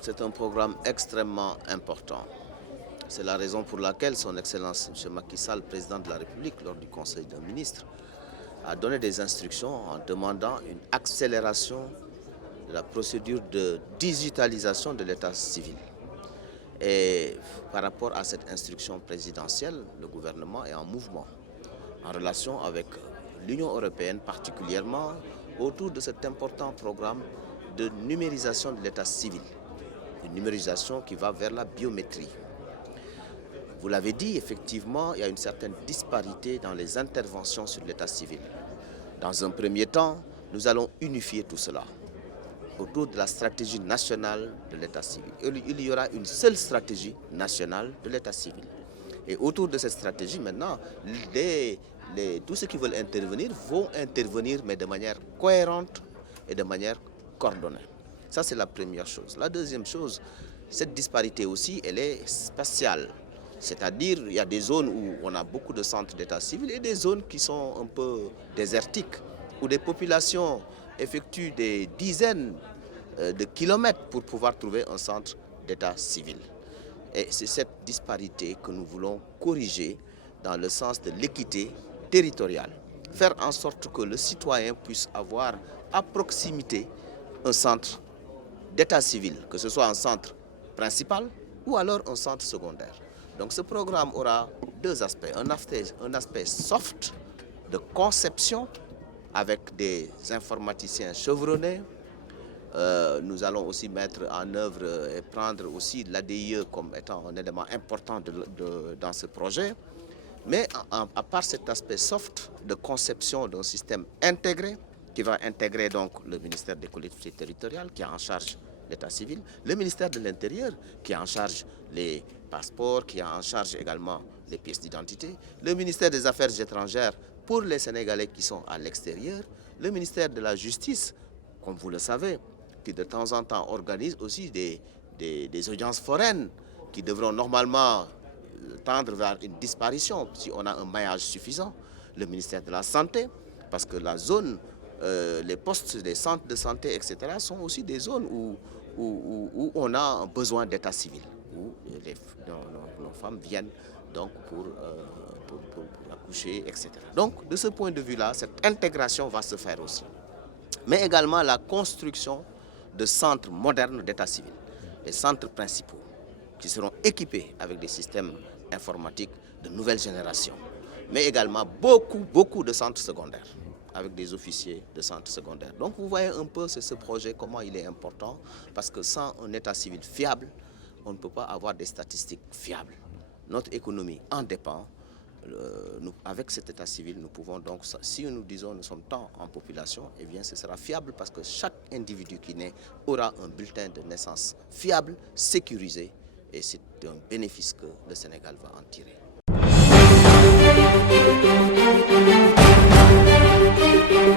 c'est un programme extrêmement important. C'est la raison pour laquelle son Excellence M. Macky Sall, président de la République, lors du Conseil des ministres, a donné des instructions en demandant une accélération de la procédure de digitalisation de l'état civil. Et par rapport à cette instruction présidentielle, le gouvernement est en mouvement, en relation avec l'Union européenne particulièrement, autour de cet important programme de numérisation de l'état civil. Une numérisation qui va vers la biométrie. Vous l'avez dit, effectivement, il y a une certaine disparité dans les interventions sur l'état civil. Dans un premier temps, nous allons unifier tout cela autour de la stratégie nationale de l'état civil. Il y aura une seule stratégie nationale de l'état civil. Et autour de cette stratégie, maintenant, tous ceux qui veulent intervenir vont intervenir, mais de manière cohérente et de manière coordonnée. Ça, c'est la première chose. La deuxième chose, cette disparité aussi, elle est spatiale. C'est-à-dire, il y a des zones où on a beaucoup de centres d'état civil et des zones qui sont un peu désertiques, où des populations effectuent des dizaines de kilomètres pour pouvoir trouver un centre d'état civil. Et c'est cette disparité que nous voulons corriger dans le sens de l'équité territoriale. Faire en sorte que le citoyen puisse avoir à proximité un centre d'état civil, que ce soit un centre principal ou alors un centre secondaire. Donc ce programme aura deux aspects. Un aspect soft de conception avec des informaticiens chevronnés. Nous allons aussi mettre en œuvre et prendre aussi l'ADIE comme étant un élément important dans ce projet. Mais à part cet aspect soft de conception d'un système intégré, qui va intégrer donc le ministère des collectivités territoriales qui a en charge l'état civil, le ministère de l'Intérieur qui a en charge les passeports, qui a en charge également les pièces d'identité, le ministère des Affaires étrangères pour les Sénégalais qui sont à l'extérieur, le ministère de la Justice, comme vous le savez, qui de temps en temps organise aussi des audiences foraines qui devront normalement tendre vers une disparition si on a un maillage suffisant, le ministère de la Santé, parce que la zone, les postes des centres de santé, etc., sont aussi des zones où on a un besoin d'état civil, où nos femmes viennent donc pour accoucher, etc. Donc, de ce point de vue-là, cette intégration va se faire aussi. Mais également la construction de centres modernes d'état civil, les centres principaux, qui seront équipés avec des systèmes informatiques de nouvelle génération, mais également beaucoup de centres secondaires, avec des officiers de centres secondaires. Donc vous voyez un peu ce projet, comment il est important, parce que sans un état civil fiable, on ne peut pas avoir des statistiques fiables. Notre économie en dépend. Avec cet état civil, nous pouvons donc, si nous disons nous sommes tant en population, eh bien ce sera fiable parce que chaque individu qui naît aura un bulletin de naissance fiable, sécurisé, et c'est un bénéfice que le Sénégal va en tirer.